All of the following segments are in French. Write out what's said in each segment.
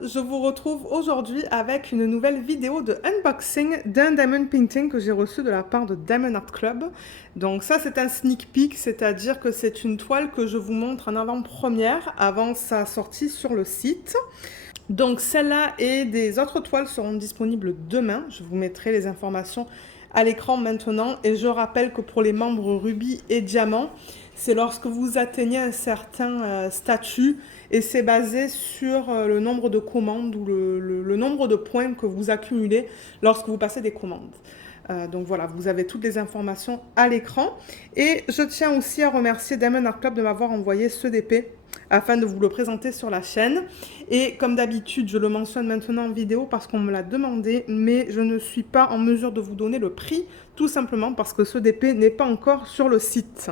je vous retrouve aujourd'hui avec une nouvelle vidéo de unboxing d'un diamond painting que j'ai reçu de la part de Diamond Art Club. Donc ça c'est un sneak peek, c'est-à-dire que c'est une toile que je vous montre en avant-première avant sa sortie sur le site. Donc celle-là et des autres toiles seront disponibles demain. Je vous mettrai les informations à l'écran maintenant. Et je rappelle que pour les membres rubis et diamants, c'est lorsque vous atteignez un certain statut et c'est basé sur le nombre de commandes ou le nombre de points que vous accumulez lorsque vous passez des commandes. Donc voilà, vous avez toutes les informations à l'écran. Et je tiens aussi à remercier Diamond Art Club de m'avoir envoyé ce DP afin de vous le présenter sur la chaîne. Et comme d'habitude, je le mentionne maintenant en vidéo parce qu'on me l'a demandé, mais je ne suis pas en mesure de vous donner le prix, tout simplement parce que ce DP n'est pas encore sur le site.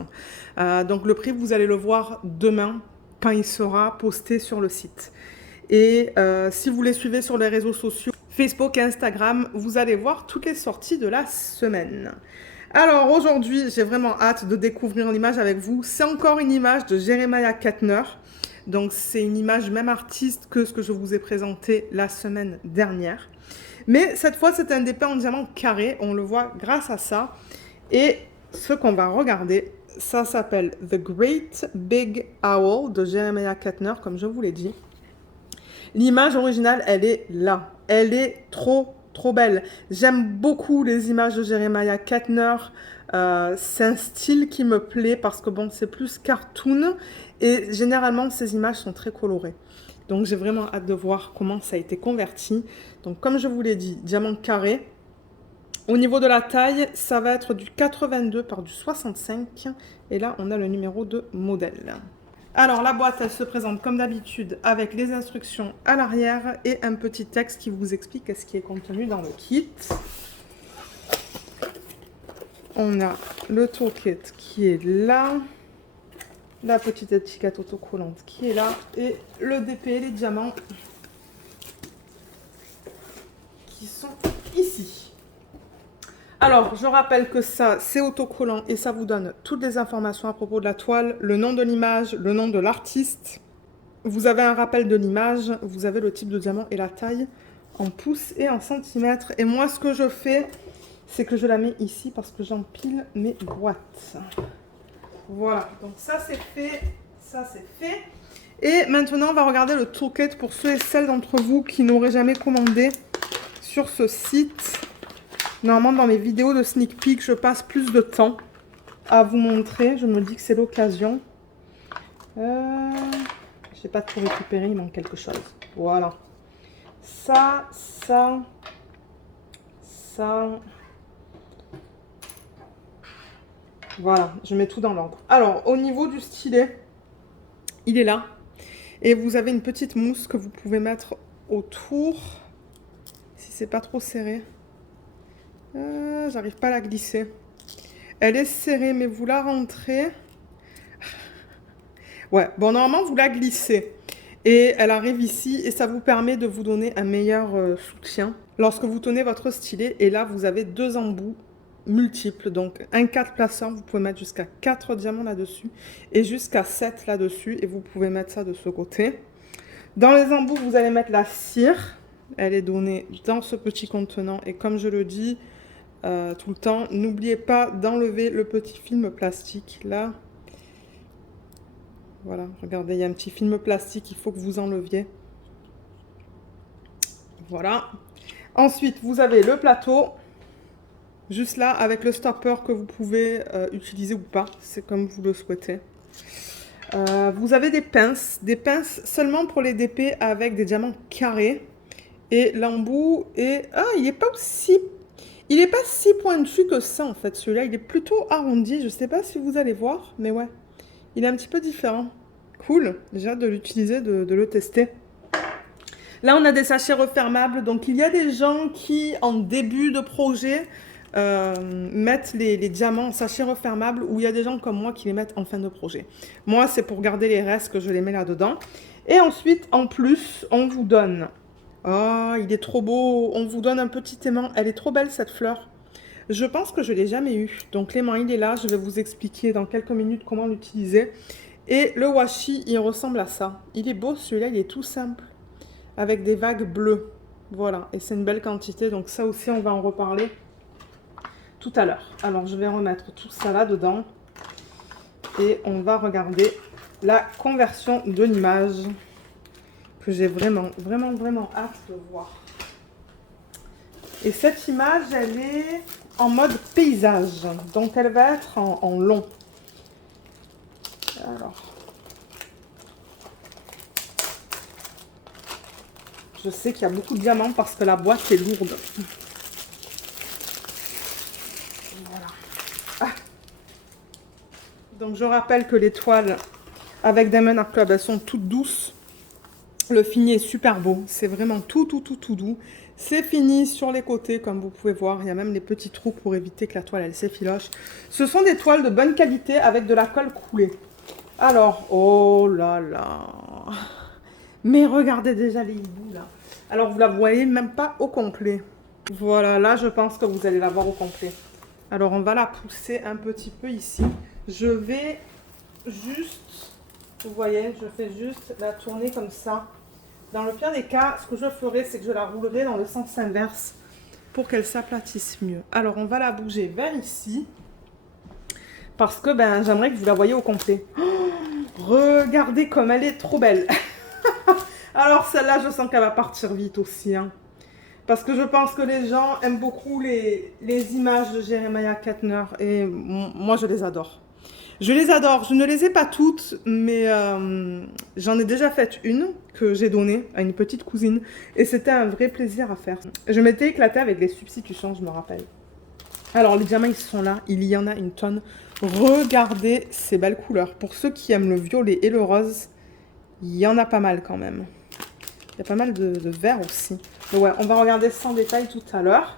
Donc le prix, vous allez le voir demain quand il sera posté sur le site. Et si vous les suivez sur les réseaux sociaux, Facebook et Instagram, vous allez voir toutes les sorties de la semaine. Alors aujourd'hui, j'ai vraiment hâte de découvrir l'image avec vous. C'est encore une image de Jeremiah Kettner. Donc c'est une image même artiste que ce que je vous ai présenté la semaine dernière. Mais cette fois, c'est un DP en diamant carré. On le voit grâce à ça. Et ce qu'on va regarder, ça s'appelle The Great Big Owl de Jeremiah Kettner, comme je vous l'ai dit. L'image originale, elle est là. Elle est trop belle. J'aime beaucoup les images de Jeremiah Kettner. C'est un style qui me plaît parce que bon, c'est plus cartoon et généralement ces images sont très colorées. Donc j'ai vraiment hâte de voir comment ça a été converti. Donc comme je vous l'ai dit, diamant carré. Au niveau de la taille, ça va être du 82 par du 65 et là on a le numéro de modèle. Alors la boîte, elle se présente comme d'habitude avec les instructions à l'arrière et un petit texte qui vous explique ce qui est contenu dans le kit. On a le toolkit qui est là, la petite étiquette autocollante qui est là et le DP, les diamants qui sont ici. Alors, je rappelle que ça, c'est autocollant et ça vous donne toutes les informations à propos de la toile, le nom de l'image, le nom de l'artiste. Vous avez un rappel de l'image, vous avez le type de diamant et la taille en pouces et en centimètres. Et moi, ce que je fais, c'est que je la mets ici parce que j'empile mes boîtes. Voilà, donc ça c'est fait, ça c'est fait. Et maintenant, on va regarder le toolkit pour ceux et celles d'entre vous qui n'auraient jamais commandé sur ce site. Normalement, dans mes vidéos de sneak peek, je passe plus de temps à vous montrer. Je me dis que c'est l'occasion. Je n'ai pas tout récupéré, il manque quelque chose. Voilà. Ça. Voilà, je mets tout dans l'ordre. Alors, au niveau du stylet, il est là. Et vous avez une petite mousse que vous pouvez mettre autour. Si c'est pas trop serré. J'arrive pas à la glisser. Elle est serrée, mais vous la rentrez. Ouais, bon, normalement, vous la glissez. Et elle arrive ici et ça vous permet de vous donner un meilleur soutien lorsque vous tenez votre stylet. Et là, vous avez deux embouts multiples. Donc, un 4 placeurs, vous pouvez mettre jusqu'à 4 diamants là-dessus et jusqu'à 7 là-dessus. Et vous pouvez mettre ça de ce côté. Dans les embouts, vous allez mettre la cire. Elle est donnée dans ce petit contenant. Et comme je le dis tout le temps, n'oubliez pas d'enlever le petit film plastique là. Voilà, regardez, il y a un petit film plastique, il faut que vous enleviez. Voilà. Ensuite, vous avez le plateau, juste là, avec le stopper que vous pouvez utiliser ou pas, c'est comme vous le souhaitez. Vous avez des pinces seulement pour les DP avec des diamants carrés. Et l'embout est... Ah, il n'est pas aussi... Il n'est pas si pointu que ça, en fait, celui-là. Il est plutôt arrondi. Je ne sais pas si vous allez voir, mais ouais. Il est un petit peu différent. Cool. J'ai hâte de l'utiliser, de le tester. Là, on a des sachets refermables. Donc, il y a des gens qui, en début de projet, mettent les diamants en sachets refermables ou il y a des gens comme moi qui les mettent en fin de projet. Moi, c'est pour garder les restes que je les mets là-dedans. Et ensuite, en plus, on vous donne... Oh, il est trop beau. On vous donne un petit aimant. Elle est trop belle, cette fleur. Je pense que je ne l'ai jamais eu. Donc, l'aimant, il est là. Je vais vous expliquer dans quelques minutes comment l'utiliser. Et le washi, il ressemble à ça. Il est beau, celui-là. Il est tout simple. avec des vagues bleues. Voilà, et c'est une belle quantité, donc ça aussi on va en reparler tout à l'heure. Alors je vais remettre tout ça là dedans et on va regarder la conversion de l'image que j'ai vraiment hâte de voir. Et cette image, elle est en mode paysage, donc elle va être en long. Alors, je sais qu'il y a beaucoup de diamants parce que la boîte est lourde. Voilà. Ah. Donc je rappelle que les toiles avec Diamond Art Club, elles sont toutes douces. Le fini est super beau, c'est vraiment tout doux. C'est fini sur les côtés, comme vous pouvez voir. Il y a même les petits trous pour éviter que la toile, elle s'effiloche. Ce sont des toiles de bonne qualité avec de la colle coulée. Alors, oh là là. Mais regardez déjà les hiboux, là. Alors, vous la voyez même pas au complet. Voilà, là, je pense que vous allez la voir au complet. Alors, on va la pousser un petit peu ici. Je vais juste, vous voyez, je fais juste la tourner comme ça. Dans le pire des cas, ce que je ferai, c'est que je la roulerai dans le sens inverse pour qu'elle s'aplatisse mieux. Alors, on va la bouger vers ici parce que ben, j'aimerais que vous la voyez au complet. Oh, regardez comme elle est trop belle. Alors, celle-là, je sens qu'elle va partir vite aussi. Hein, parce que je pense que les gens aiment beaucoup les images de Jeremiah Kettner et moi, je les adore. Je les adore, je ne les ai pas toutes, mais j'en ai déjà fait une que j'ai donnée à une petite cousine et c'était un vrai plaisir à faire. Je m'étais éclatée avec les substitutions, je me rappelle. Alors les diamants, ils sont là, il y en a une tonne. Regardez ces belles couleurs. Pour ceux qui aiment le violet et le rose, il y en a pas mal quand même. Il y a pas mal de vert aussi. Donc ouais, on va regarder ça en détail tout à l'heure.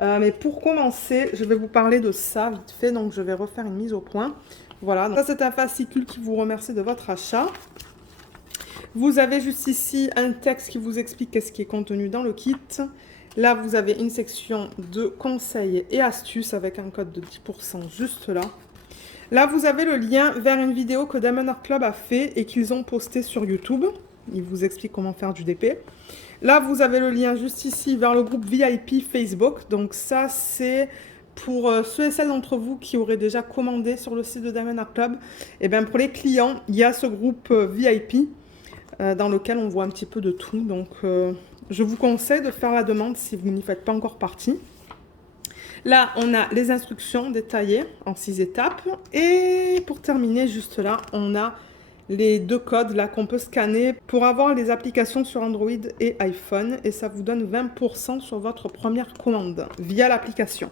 Mais pour commencer, je vais vous parler de ça vite fait, donc je vais refaire une mise au point. Voilà, donc ça c'est un fascicule qui vous remercie de votre achat. Vous avez juste ici un texte qui vous explique qu'est-ce qui est contenu dans le kit. Là, vous avez une section de conseils et astuces avec un code de 10% juste là. Là, vous avez le lien vers une vidéo que Diamond Art Club a fait et qu'ils ont posté sur YouTube. Ils vous expliquent comment faire du DP. Là, vous avez le lien juste ici vers le groupe VIP Facebook. Donc ça, c'est pour ceux et celles d'entre vous qui auraient déjà commandé sur le site de Diamond Art Club. Et bien pour les clients, il y a ce groupe VIP dans lequel on voit un petit peu de tout. Donc je vous conseille de faire la demande si vous n'y faites pas encore partie. Là, on a les instructions détaillées en 6 étapes. Et pour terminer, juste là, on a les deux codes là qu'on peut scanner pour avoir les applications sur Android et iPhone et ça vous donne 20% sur votre première commande via l'application.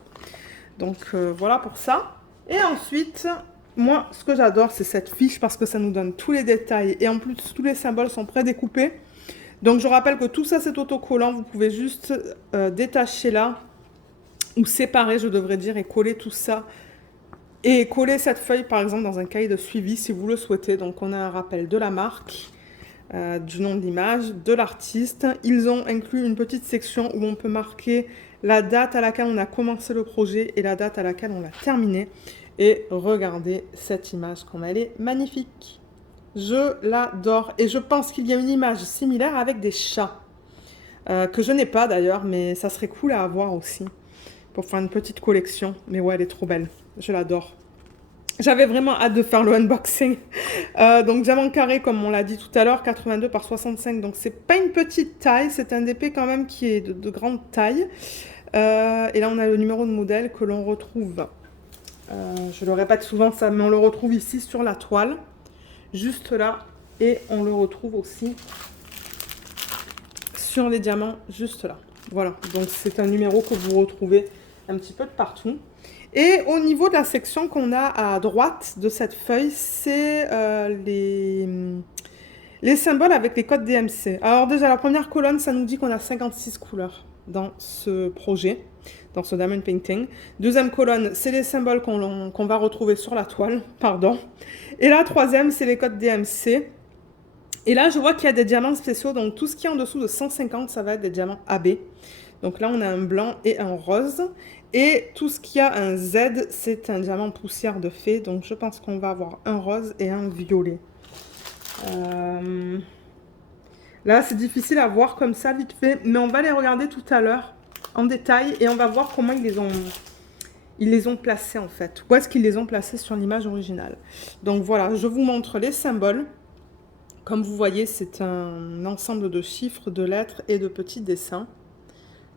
Donc voilà pour ça. Et ensuite, moi ce que j'adore c'est cette fiche parce que ça nous donne tous les détails et en plus tous les symboles sont prédécoupés. Donc je rappelle que tout ça c'est autocollant, vous pouvez juste détacher là ou séparer je devrais dire et coller tout ça. Et coller cette feuille, par exemple, dans un cahier de suivi, si vous le souhaitez. Donc, on a un rappel de la marque, du nom de l'image, de l'artiste. Ils ont inclus une petite section où on peut marquer la date à laquelle on a commencé le projet et la date à laquelle on l'a terminé. Et regardez cette image, comme elle est magnifique. Je l'adore. Et je pense qu'il y a une image similaire avec des chats, que je n'ai pas d'ailleurs, mais ça serait cool à avoir aussi, pour faire une petite collection. Mais ouais, elle est trop belle. Je l'adore. J'avais vraiment hâte de faire le unboxing. Donc diamant carré, comme on l'a dit tout à l'heure, 82 par 65. Donc c'est pas une petite taille, c'est un DP quand même qui est de grande taille. Et là on a le numéro de modèle que l'on retrouve. Je le répète souvent ça, mais on le retrouve ici sur la toile. Juste là. Et on le retrouve aussi sur les diamants, juste là. Voilà, donc c'est un numéro que vous retrouvez un petit peu de partout. Et au niveau de la section qu'on a à droite de cette feuille, c'est les symboles avec les codes DMC. Alors déjà, la première colonne, ça nous dit qu'on a 56 couleurs dans ce projet, dans ce Diamond Painting. Deuxième colonne, c'est les symboles qu'on va retrouver sur la toile, pardon. Et la troisième, c'est les codes DMC. Et là, je vois qu'il y a des diamants spéciaux, donc tout ce qui est en dessous de 150, ça va être des diamants AB. Donc là, on a un blanc et un rose. Et tout ce qui a un Z, c'est un diamant poussière de fée. Donc je pense qu'on va avoir un rose et un violet. Là, c'est difficile à voir comme ça, vite fait. Mais on va les regarder tout à l'heure en détail. Et on va voir comment ils les ont placés, en fait. Où est-ce qu'ils les ont placés sur l'image originale. Donc voilà, je vous montre les symboles. Comme vous voyez, c'est un ensemble de chiffres, de lettres et de petits dessins.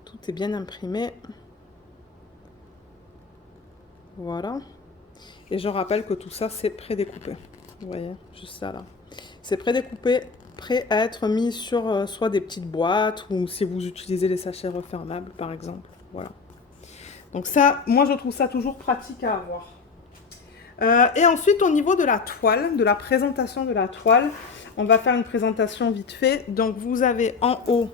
Tout est bien imprimé. Voilà. Et je rappelle que tout ça, c'est prédécoupé. Vous voyez, juste ça là. C'est prédécoupé, prêt à être mis sur soit des petites boîtes ou si vous utilisez les sachets refermables, par exemple. Voilà. Donc ça, moi, je trouve ça toujours pratique à avoir. Et ensuite, au niveau de la toile, de la présentation de la toile, on va faire une présentation vite fait. Donc, vous avez en haut,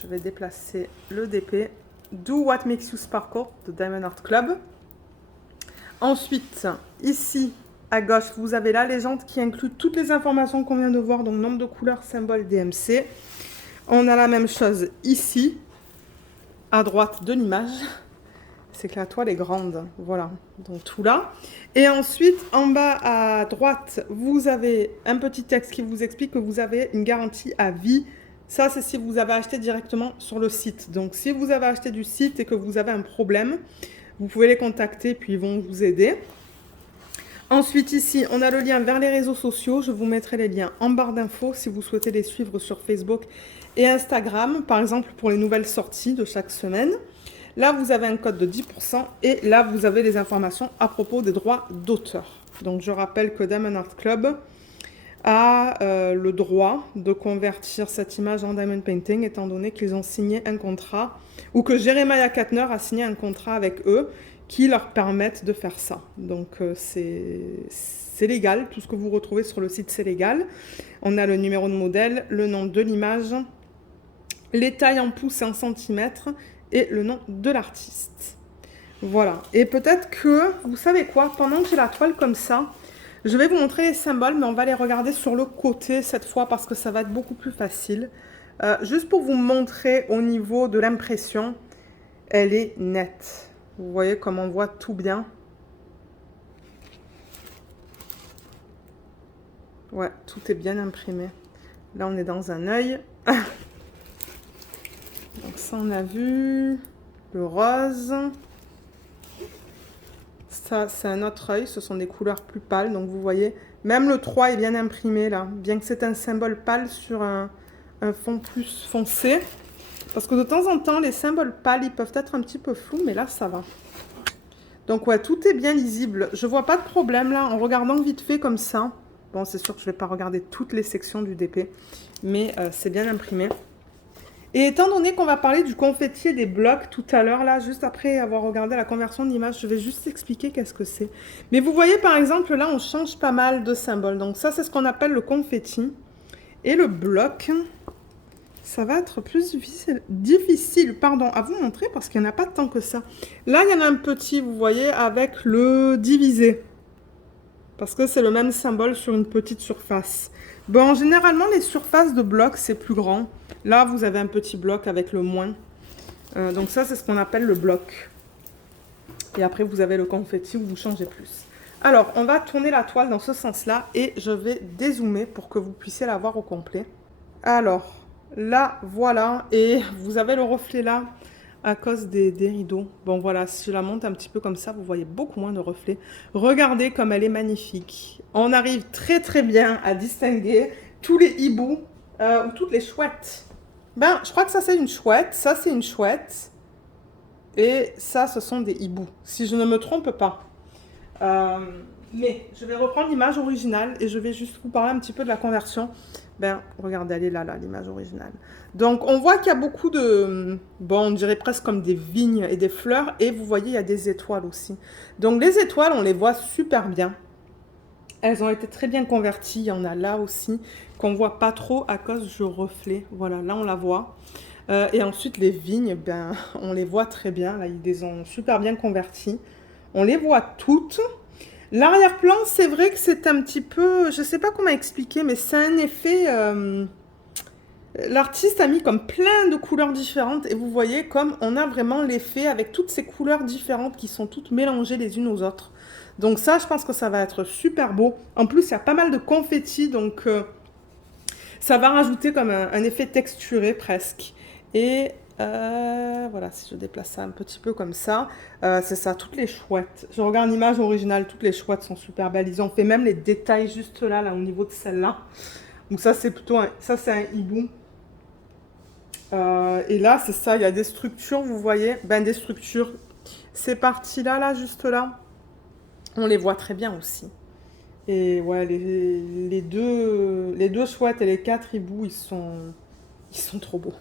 je vais déplacer le DP, Do What Makes You Sparkle de Diamond Art Club. Ensuite, ici, à gauche, vous avez la légende qui inclut toutes les informations qu'on vient de voir, donc nombre de couleurs, symboles, DMC. On a la même chose ici, à droite de l'image. C'est que la toile est grande, voilà, donc tout là. Et ensuite, en bas à droite, vous avez un petit texte qui vous explique que vous avez une garantie à vie. Ça, c'est si vous avez acheté directement sur le site. Donc, si vous avez acheté du site et que vous avez un problème, vous pouvez les contacter, puis ils vont vous aider. Ensuite, ici, on a le lien vers les réseaux sociaux. Je vous mettrai les liens en barre d'infos si vous souhaitez les suivre sur Facebook et Instagram, par exemple pour les nouvelles sorties de chaque semaine. Là, vous avez un code de 10% et là, vous avez les informations à propos des droits d'auteur. Donc, je rappelle que Diamond Art Club a le droit de convertir cette image en Diamond Painting étant donné qu'ils ont signé un contrat ou que Jeremiah Katner a signé un contrat avec eux qui leur permettent de faire ça. Donc, c'est légal. Tout ce que vous retrouvez sur le site, c'est légal. On a le numéro de modèle, le nom de l'image, les tailles en pouces et en centimètres, et le nom de l'artiste. Voilà. Et peut-être que, vous savez quoi, pendant que j'ai la toile comme ça, je vais vous montrer les symboles, mais on va les regarder sur le côté cette fois parce que ça va être beaucoup plus facile. Juste pour vous montrer au niveau de l'impression, elle est nette. Vous voyez comme on voit tout bien. Ouais, tout est bien imprimé. Là, on est dans un œil. Donc ça, on a vu le rose. Ça, c'est un autre œil. Ce sont des couleurs plus pâles. Donc, vous voyez, même le 3 est bien imprimé, là. Bien que c'est un symbole pâle sur un fond plus foncé. Parce que de temps en temps, les symboles pâles, ils peuvent être un petit peu flous. Mais là, ça va. Donc, ouais, tout est bien lisible. Je vois pas de problème, là, en regardant vite fait comme ça. Bon, c'est sûr que je vais pas regarder toutes les sections du DP. Mais c'est bien imprimé. Et étant donné qu'on va parler du confetti et des blocs tout à l'heure, là, juste après avoir regardé la conversion d'image, je vais juste expliquer qu'est-ce que c'est. Mais vous voyez, par exemple, là, on change pas mal de symboles. Donc ça, c'est ce qu'on appelle le confetti. Et le bloc, ça va être plus difficile à vous montrer parce qu'il n'y en a pas tant que ça. Là, il y en a un petit, vous voyez, avec le divisé. Parce que c'est le même symbole sur une petite surface. Bon, généralement, les surfaces de blocs, c'est plus grand. Là, vous avez un petit bloc avec le moins. Donc ça, c'est ce qu'on appelle le bloc. Et après, vous avez le confetti où vous changez plus. Alors, on va tourner la toile dans ce sens-là et je vais dézoomer pour que vous puissiez la voir au complet. Alors, là, voilà. Et vous avez le reflet là à cause des rideaux. Bon, voilà, si je la monte un petit peu comme ça, vous voyez beaucoup moins de reflets. Regardez comme elle est magnifique. On arrive très, très bien à distinguer tous les hiboux ou toutes les chouettes. Ben, je crois que ça, c'est une chouette. Ça, c'est une chouette. Et ça, ce sont des hiboux, si je ne me trompe pas. Mais je vais reprendre l'image originale et je vais juste vous parler un petit peu de la conversion. Ben, regardez, elle est là, l'image originale. Donc, on voit qu'il y a beaucoup de... Bon, on dirait presque comme des vignes et des fleurs. Et vous voyez, il y a des étoiles aussi. Donc, les étoiles, on les voit super bien. Elles ont été très bien converties. Il y en a là aussi qu'on ne voit pas trop à cause du reflet. Voilà, là, on la voit. Et ensuite, les vignes, ben, on les voit très bien. Là, ils les ont super bien converties. On les voit toutes. L'arrière-plan, c'est vrai que c'est un petit peu... Je ne sais pas comment expliquer, mais c'est un effet... L'artiste a mis comme plein de couleurs différentes. Et vous voyez comme on a vraiment l'effet avec toutes ces couleurs différentes qui sont toutes mélangées les unes aux autres. Donc ça, je pense que ça va être super beau. En plus, il y a pas mal de confettis, donc... Ça va rajouter comme un effet texturé presque. Et voilà, si je déplace ça un petit peu comme ça, c'est ça, toutes les chouettes. Je regarde l'image originale, toutes les chouettes sont super belles. Ils ont fait même les détails juste là, là au niveau de celle-là. Donc ça, c'est plutôt ça, c'est un hibou. Et là, c'est ça, il y a des structures, vous voyez, ben des structures. Ces parties-là, là, juste là, on les voit très bien aussi. Et ouais, les deux chouettes et les 4 hiboux, ils sont trop beaux.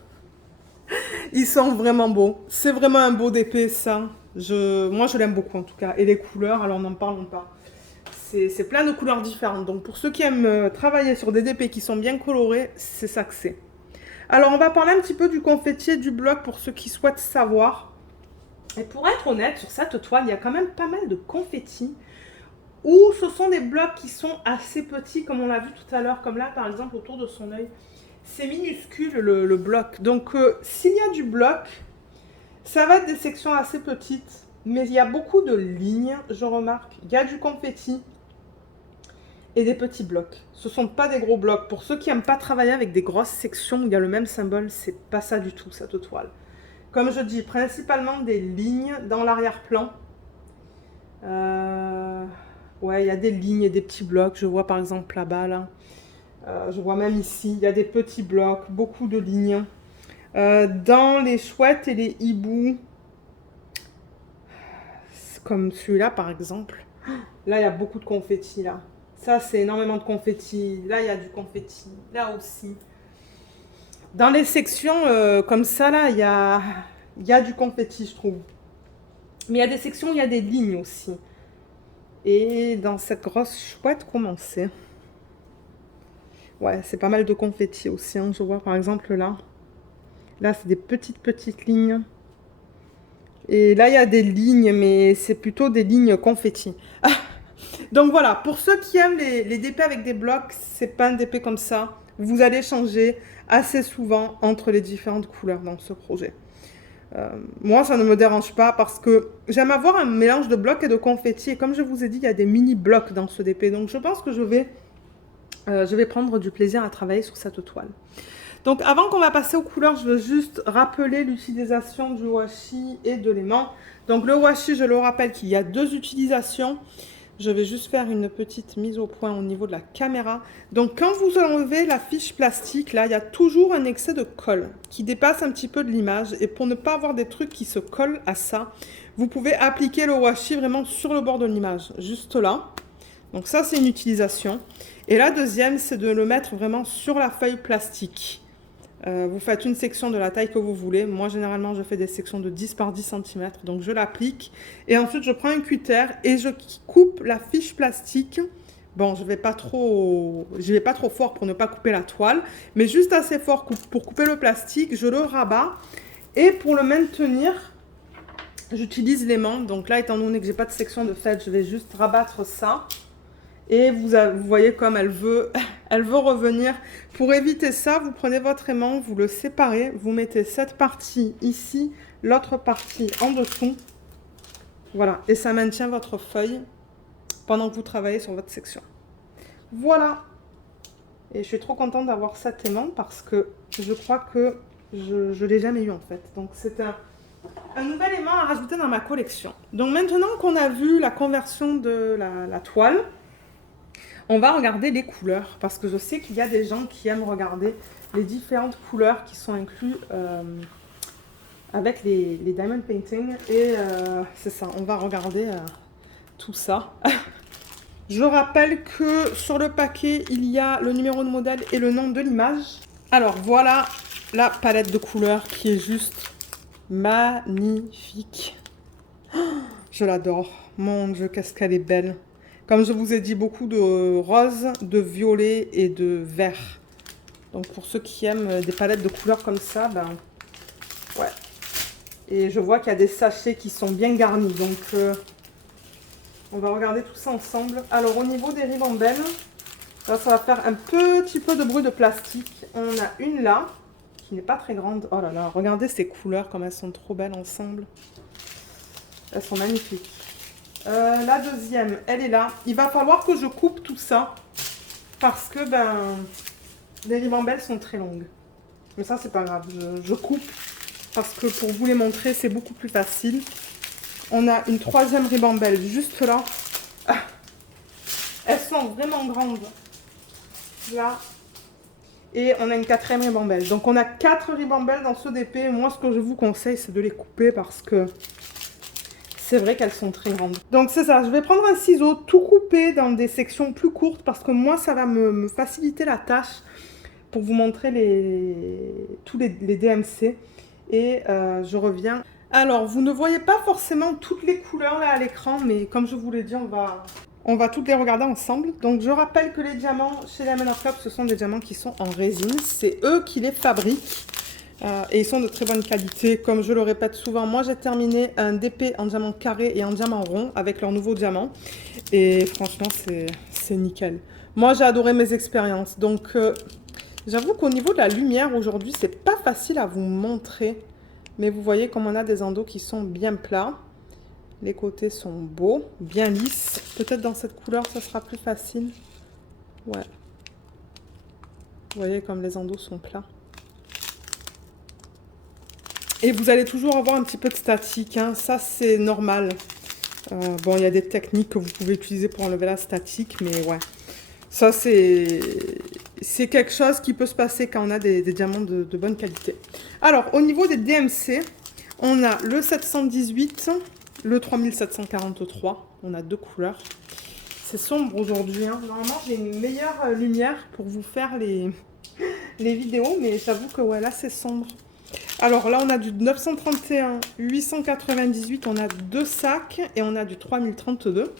Ils sont vraiment beaux. C'est vraiment un beau DP, ça. Moi, je l'aime beaucoup, en tout cas. Et les couleurs, alors n'en parlons pas. C'est plein de couleurs différentes. Donc, pour ceux qui aiment travailler sur des DP qui sont bien colorés, c'est ça que c'est. Alors, on va parler un petit peu du confetti et du bloc pour ceux qui souhaitent savoir. Et pour être honnête, sur cette toile, il y a quand même pas mal de confettis. Ou ce sont des blocs qui sont assez petits, comme on l'a vu tout à l'heure, comme là, par exemple, autour de son œil. C'est minuscule le bloc. Donc, s'il y a du bloc, ça va être des sections assez petites. Mais il y a beaucoup de lignes, je remarque. Il y a du confetti et des petits blocs. Ce ne sont pas des gros blocs. Pour ceux qui n'aiment pas travailler avec des grosses sections où il y a le même symbole, c'est pas ça du tout, cette toile. Comme je dis, principalement des lignes dans l'arrière-plan. Ouais, il y a des lignes et des petits blocs. Je vois par exemple là-bas, là. Je vois même ici, il y a des petits blocs, beaucoup de lignes. Dans les chouettes et les hiboux, comme celui-là par exemple, là il y a beaucoup de confettis là. Ça c'est énormément de confettis. Là il y a du confetti, là aussi. Dans les sections comme ça là, il y a du confetti je trouve. Mais il y a des sections où il y a des lignes aussi. Et dans cette grosse chouette, comment c'est? Ouais, c'est pas mal de confettis aussi. Hein. Je vois par exemple là. Là, c'est des petites lignes. Et là, il y a des lignes, mais c'est plutôt des lignes confetti. Donc voilà, pour ceux qui aiment les DP avec des blocs, c'est pas un DP comme ça. Vous allez changer assez souvent entre les différentes couleurs dans ce projet. Moi, ça ne me dérange pas parce que j'aime avoir un mélange de blocs et de confetti. Et comme je vous ai dit, il y a des mini-blocs dans ce DP. Donc je pense que je vais prendre du plaisir à travailler sur cette toile. Donc avant qu'on va passer aux couleurs, je veux juste rappeler l'utilisation du washi et de l'aimant. Donc le washi, je le rappelle qu'il y a 2 utilisations. Je vais juste faire une petite mise au point au niveau de la caméra. Donc quand vous enlevez la fiche plastique, là, il y a toujours un excès de colle qui dépasse un petit peu de l'image. Et pour ne pas avoir des trucs qui se collent à ça, vous pouvez appliquer le washi vraiment sur le bord de l'image, juste là. Donc ça, c'est une utilisation. Et la deuxième, c'est de le mettre vraiment sur la feuille plastique. Vous faites une section de la taille que vous voulez. Moi, généralement, je fais des sections de 10 par 10 cm. Donc, je l'applique. Et ensuite, je prends un cutter et je coupe la fiche plastique. Bon, je vais pas trop fort pour ne pas couper la toile. Mais juste assez fort pour couper le plastique. Je le rabats. Et pour le maintenir, j'utilise l'aimant. Donc là, étant donné que j'ai pas de section de fait, je vais juste rabattre ça. Et vous voyez comme elle veut revenir. Pour éviter ça, vous prenez votre aimant, vous le séparez, vous mettez cette partie ici, l'autre partie en dessous. Voilà, et ça maintient votre feuille pendant que vous travaillez sur votre section. Voilà. Et je suis trop contente d'avoir cet aimant parce que je crois que je ne l'ai jamais eu en fait. Donc c'est un nouvel aimant à rajouter dans ma collection. Donc maintenant qu'on a vu la conversion de la toile, on va regarder les couleurs, parce que je sais qu'il y a des gens qui aiment regarder les différentes couleurs qui sont incluses avec les diamond painting. Et c'est ça, on va regarder tout ça. Je rappelle que sur le paquet, il y a le numéro de modèle et le nom de l'image. Alors voilà la palette de couleurs qui est juste magnifique. Je l'adore. Mon Dieu, qu'est-ce qu'elle est belle. Comme je vous ai dit, beaucoup de rose, de violet et de vert. Donc pour ceux qui aiment des palettes de couleurs comme ça, ben ouais. Et je vois qu'il y a des sachets qui sont bien garnis. Donc on va regarder tout ça ensemble. Alors au niveau des ribambelles, là ça va faire un petit peu de bruit de plastique. On a une là, qui n'est pas très grande. Oh là là, regardez ces couleurs comme elles sont trop belles ensemble. Elles sont magnifiques. La deuxième, elle est là. Il va falloir que je coupe tout ça parce que ben les ribambelles sont très longues. Mais ça, c'est pas grave. Je coupe parce que pour vous les montrer, c'est beaucoup plus facile. On a une troisième ribambelle juste là. Ah, elles sont vraiment grandes. Là. Et on a une quatrième ribambelle. Donc on a 4 ribambelles dans ce DP. Moi, ce que je vous conseille, c'est de les couper parce que c'est vrai qu'elles sont très grandes. Donc c'est ça, je vais prendre un ciseau, tout couper dans des sections plus courtes parce que moi, ça va me faciliter la tâche pour vous montrer tous les DMC. Et je reviens. Alors, vous ne voyez pas forcément toutes les couleurs là à l'écran, mais comme je vous l'ai dit, on va toutes les regarder ensemble. Donc, je rappelle que les diamants chez Diamond Art Club, ce sont des diamants qui sont en résine. C'est eux qui les fabriquent. Et ils sont de très bonne qualité. Comme je le répète souvent, moi j'ai terminé un DP en diamant carré et en diamant rond avec leur nouveau diamant. Et franchement, c'est nickel. Moi j'ai adoré mes expériences. Donc j'avoue qu'au niveau de la lumière aujourd'hui, c'est pas facile à vous montrer. Mais vous voyez comme on a des endos qui sont bien plats. Les côtés sont beaux, bien lisses. Peut-être dans cette couleur, ça sera plus facile. Ouais. Vous voyez comme les endos sont plats. Et vous allez toujours avoir un petit peu de statique, hein. Ça c'est normal. Bon, il y a des techniques que vous pouvez utiliser pour enlever la statique, mais ouais. Ça c'est quelque chose qui peut se passer quand on a des diamants de bonne qualité. Alors, au niveau des DMC, on a le 718, le 3743. On a 2 couleurs. C'est sombre aujourd'hui, hein. Normalement, j'ai une meilleure lumière pour vous faire les vidéos, mais j'avoue que ouais, là c'est sombre. Alors là, on a du 931, 898, on a 2 sacs et on a du 3032.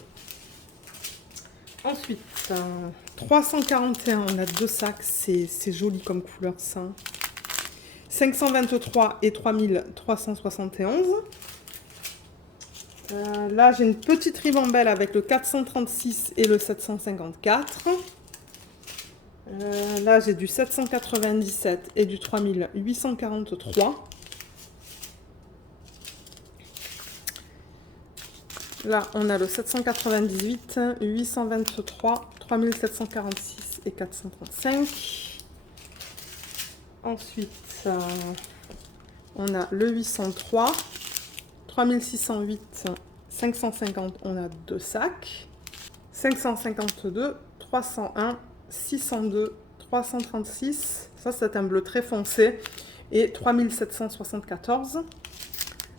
Ensuite, 341, on a 2 sacs, c'est joli comme couleur ça. 523 et 3371. Là, j'ai une petite ribambelle avec le 436 et le 754. Là, j'ai du 797 et du 3843. Là, on a le 798, 823, 3746 et 435. Ensuite, on a le 803, 3608, 550, on a 2 sacs. 552, 301, 602, 336, ça c'est un bleu très foncé, et 3774,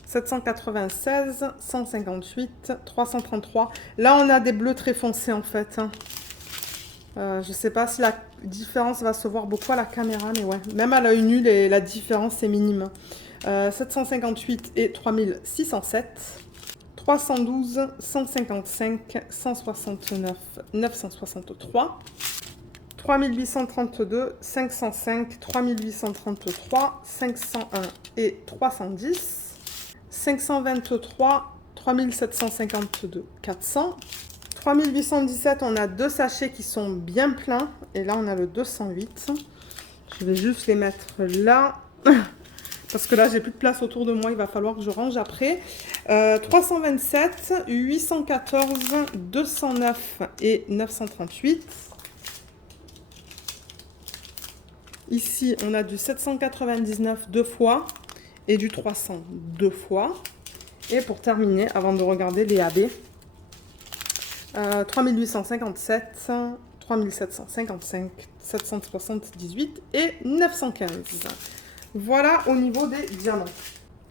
796, 158, 333. Là on a des bleus très foncés en fait. Je ne sais pas si la différence va se voir beaucoup à la caméra, mais ouais, même à l'œil nu, la différence est minime. 758 et 3607. 312, 155, 169, 963, 3832, 505, 3833, 501 et 310, 523, 3752, 400, 3817, on a 2 sachets qui sont bien pleins, et là on a le 208. Je vais juste les mettre là. Parce que là, j'ai plus de place autour de moi, il va falloir que je range après. 327, 814, 209 et 938. Ici, on a du 799 2 fois et du 300 2 fois. Et pour terminer, avant de regarder les AB, 3857, 3755, 778 et 915. Voilà au niveau des diamants.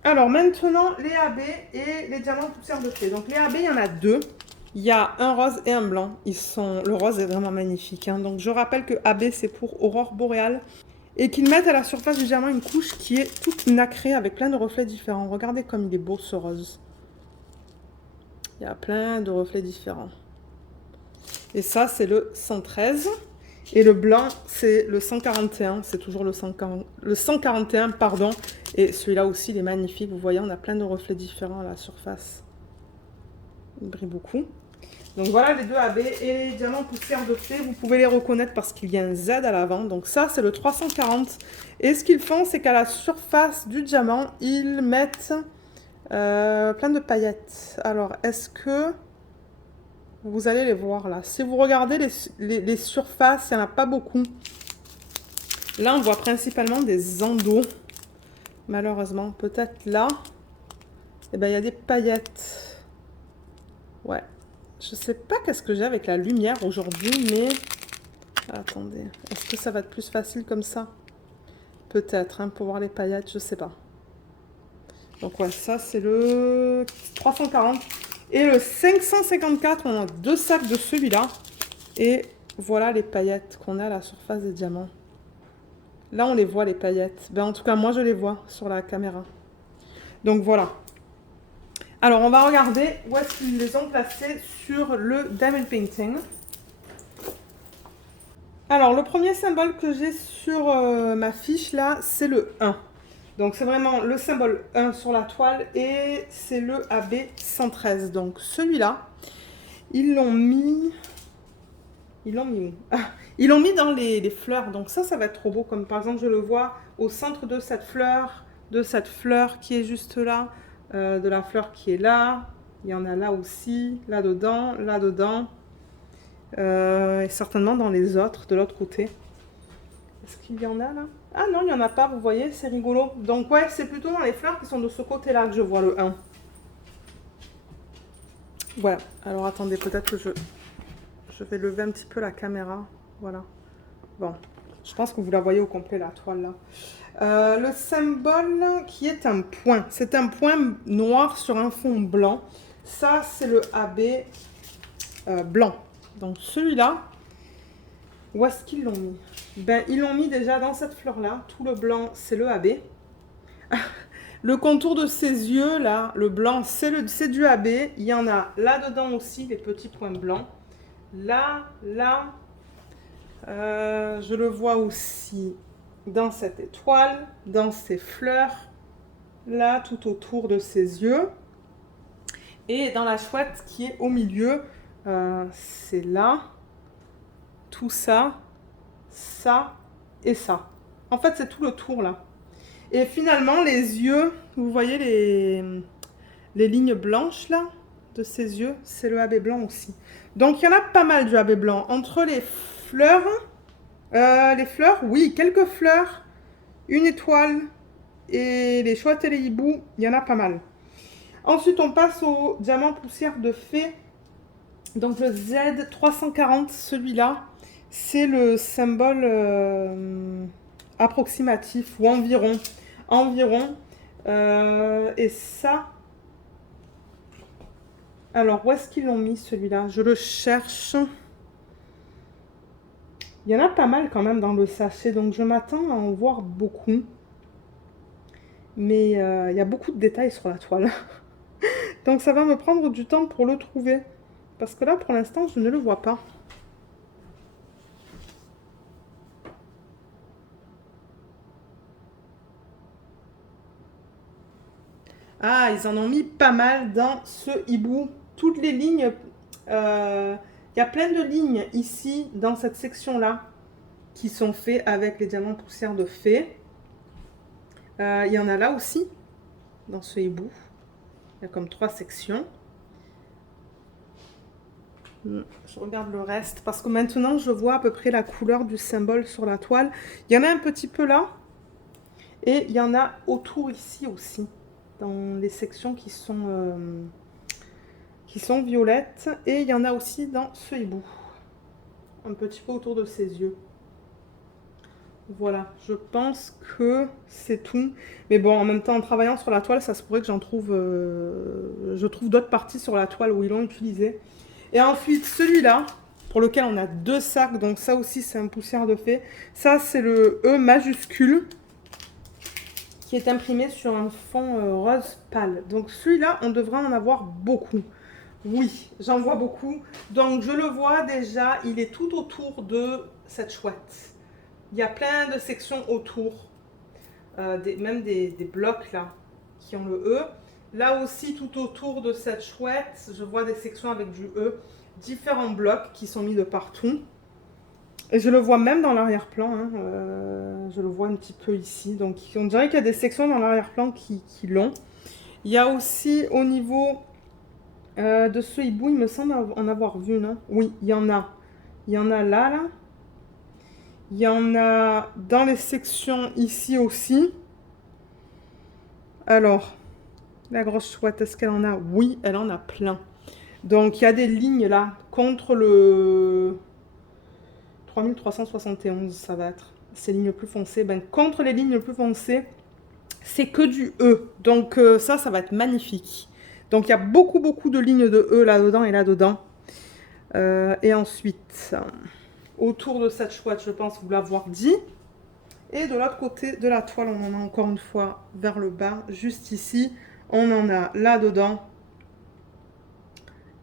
Alors maintenant, les AB et les diamants poussière de fée. Donc les AB, il y en a 2. Il y a un rose et un blanc. Le rose est vraiment magnifique, hein. Donc je rappelle que AB, c'est pour Aurore Boréale. Et qu'ils mettent à la surface du diamant une couche qui est toute nacrée avec plein de reflets différents. Regardez comme il est beau ce rose. Il y a plein de reflets différents. Et ça, c'est le 113. Et le blanc, c'est le 141. C'est toujours le 141, pardon. Et celui-là aussi, il est magnifique. Vous voyez, on a plein de reflets différents à la surface. Il brille beaucoup. Donc voilà les 2 AB et les diamants poussière de fée. Vous pouvez les reconnaître parce qu'il y a un Z à l'avant. Donc ça, c'est le 340. Et ce qu'ils font, c'est qu'à la surface du diamant, ils mettent plein de paillettes. Alors, est-ce que vous allez les voir là? Si vous regardez les surfaces, il n'y en a pas beaucoup. Là, on voit principalement des endos. Malheureusement, peut-être là, eh ben, il y a des paillettes. Ouais. Je sais pas qu'est-ce que j'ai avec la lumière aujourd'hui, mais... Attendez, est-ce que ça va être plus facile comme ça? Peut-être, hein, pour voir les paillettes, je sais pas. Donc ouais, ça c'est le 340. Et le 554, on a 2 sacs de celui-là. Et voilà les paillettes qu'on a à la surface des diamants. Là, on les voit, les paillettes. Ben, en tout cas, moi, je les vois sur la caméra. Donc voilà. Alors, on va regarder où est-ce qu'ils les ont placés sur le Diamond Painting. Alors, le premier symbole que j'ai sur ma fiche, là, c'est le 1. Donc, c'est vraiment le symbole 1 sur la toile et c'est le AB 113. Donc, celui-là, ils l'ont mis... Ils l'ont mis où? Ah, ils l'ont mis dans les fleurs. Donc, ça va être trop beau. Comme par exemple, je le vois au centre de cette fleur qui est juste là, de la fleur qui est là. Il y en a là aussi, là-dedans, là-dedans. Et certainement dans les autres, de l'autre côté. Est-ce qu'il y en a là? Ah non, il n'y en a pas, vous voyez, c'est rigolo. Donc ouais, c'est plutôt dans les fleurs qui sont de ce côté-là que je vois le 1. Voilà, alors attendez, peut-être que je vais lever un petit peu la caméra. Voilà. Bon, je pense que vous la voyez au complet, la toile là. Le symbole qui est un point. C'est un point noir sur un fond blanc. Ça, c'est le AB blanc. Donc celui-là, où est-ce qu'ils l'ont mis? Ben, ils l'ont mis déjà dans cette fleur-là. Tout le blanc, c'est le AB. Le contour de ses yeux, là, le blanc, c'est du AB. Il y en a là-dedans aussi, des petits points blancs. Là, là, je le vois aussi dans cette étoile, dans ses fleurs, là, tout autour de ses yeux. Et dans la chouette qui est au milieu, c'est là, tout ça, ça et ça. En fait, c'est tout le tour, là. Et finalement, les yeux, vous voyez les lignes blanches, là, de ses yeux, c'est le AB blanc aussi. Donc, il y en a pas mal du AB blanc. Entre les fleurs, oui, quelques fleurs, une étoile et les chouettes et les hiboux, il y en a pas mal. Ensuite, on passe au diamant poussière de fée. Donc, le Z340, celui-là, c'est le symbole approximatif ou environ. Et ça... Alors, où est-ce qu'ils l'ont mis, celui-là? Je le cherche. Il y en a pas mal quand même dans le sachet, donc je m'attends à en voir beaucoup. Mais il y a beaucoup de détails sur la toile. Donc ça va me prendre du temps pour le trouver. Parce que là, pour l'instant, je ne le vois pas. Ah, ils en ont mis pas mal dans ce hibou. Toutes les lignes, il y a plein de lignes ici, dans cette section-là, qui sont faites avec les diamants poussière de fée. Il y en a là aussi, dans ce hibou. Il y a comme 3 sections. Je regarde le reste, parce que maintenant, je vois à peu près la couleur du symbole sur la toile. Il y en a un petit peu là, et il y en a autour ici aussi, dans les sections qui sont violettes. Et il y en a aussi dans ce hibou, un petit peu autour de ses yeux. Voilà, je pense que c'est tout. Mais bon, en même temps, en travaillant sur la toile, ça se pourrait que je trouve d'autres parties sur la toile où ils l'ont utilisé. Et ensuite, celui-là, pour lequel on a 2 sacs, donc ça aussi, c'est un poussière de fée. Ça, c'est le E majuscule, qui est imprimé sur un fond rose pâle. Donc celui-là, on devrait en avoir beaucoup. Oui, j'en vois beaucoup. Donc je le vois déjà, il est tout autour de cette chouette. Il y a plein de sections autour, même des blocs là, qui ont le E. Là aussi, tout autour de cette chouette, je vois des sections avec du E, différents blocs qui sont mis de partout. Et je le vois même dans l'arrière-plan, hein, je le vois un petit peu ici. Donc on dirait qu'il y a des sections dans l'arrière-plan qui l'ont. Il y a aussi au niveau de ce hibou, il me semble en avoir vu, non? Oui, il y en a. Il y en a là, là. Il y en a dans les sections ici aussi. Alors, la grosse chouette, est-ce qu'elle en a? Oui, elle en a plein. Donc, il y a des lignes là, contre le 3371, ça va être. Ces lignes plus foncées. Ben, contre les lignes plus foncées, c'est que du E. Donc, ça va être magnifique. Donc, il y a beaucoup, beaucoup de lignes de E là-dedans et là-dedans. Et ensuite, autour de cette chouette, je pense vous l'avoir dit. Et de l'autre côté de la toile, on en a encore une fois vers le bas, juste ici. On en a là-dedans.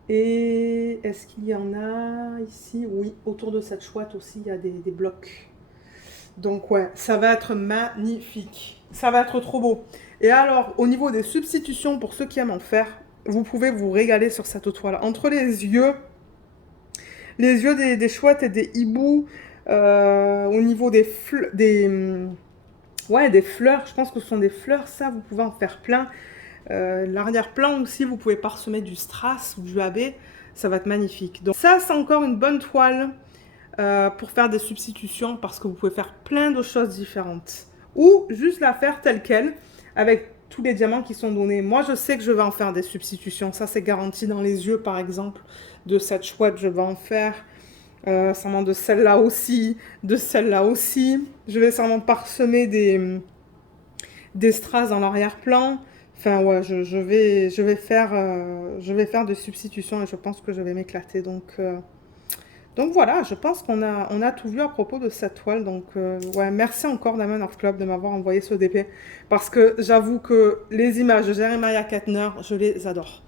Et est-ce qu'il y en a ici? Oui, autour de cette chouette aussi, il y a des blocs. Donc ouais, ça va être magnifique. Ça va être trop beau. Et alors, au niveau des substitutions, pour ceux qui aiment en faire, vous pouvez vous régaler sur cette toile. Entre les yeux des chouettes et des hiboux, au niveau des fleurs, des fleurs, je pense que ce sont des fleurs, ça, vous pouvez en faire plein. L'arrière-plan aussi, vous pouvez parsemer du strass ou du AB, ça va être magnifique. Donc ça, c'est encore une bonne toile pour faire des substitutions parce que vous pouvez faire plein de choses différentes. Ou juste la faire telle qu'elle, avec tous les diamants qui sont donnés. Moi, je sais que je vais en faire des substitutions. Ça, c'est garanti dans les yeux, par exemple, de cette chouette, je vais en faire. Sûrement de celle-là aussi, de celle-là aussi. Je vais sûrement parsemer des strass dans l'arrière-plan. Enfin, ouais, je vais faire des substitutions et je pense que je vais m'éclater. Donc voilà, je pense qu'on a tout vu à propos de cette toile. Donc ouais, merci encore Diamond Art Club de m'avoir envoyé ce DP. Parce que j'avoue que les images de Jeremiah Kettner, je les adore.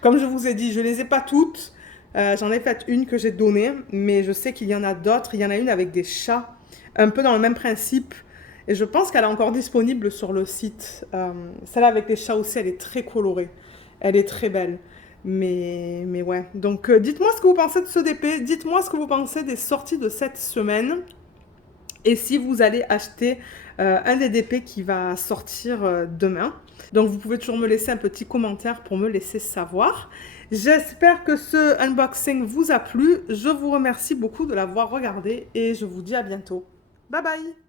Comme je vous ai dit, je les ai pas toutes. J'en ai fait une que j'ai donnée, mais je sais qu'il y en a d'autres. Il y en a une avec des chats, un peu dans le même principe. Et je pense qu'elle est encore disponible sur le site. Celle-là avec les chats aussi, elle est très colorée. Elle est très belle. Mais ouais. Donc dites-moi ce que vous pensez de ce DP. Dites-moi ce que vous pensez des sorties de cette semaine. Et si vous allez acheter un des DP qui va sortir demain. Donc vous pouvez toujours me laisser un petit commentaire pour me laisser savoir. J'espère que ce unboxing vous a plu. Je vous remercie beaucoup de l'avoir regardé et je vous dis à bientôt. Bye bye!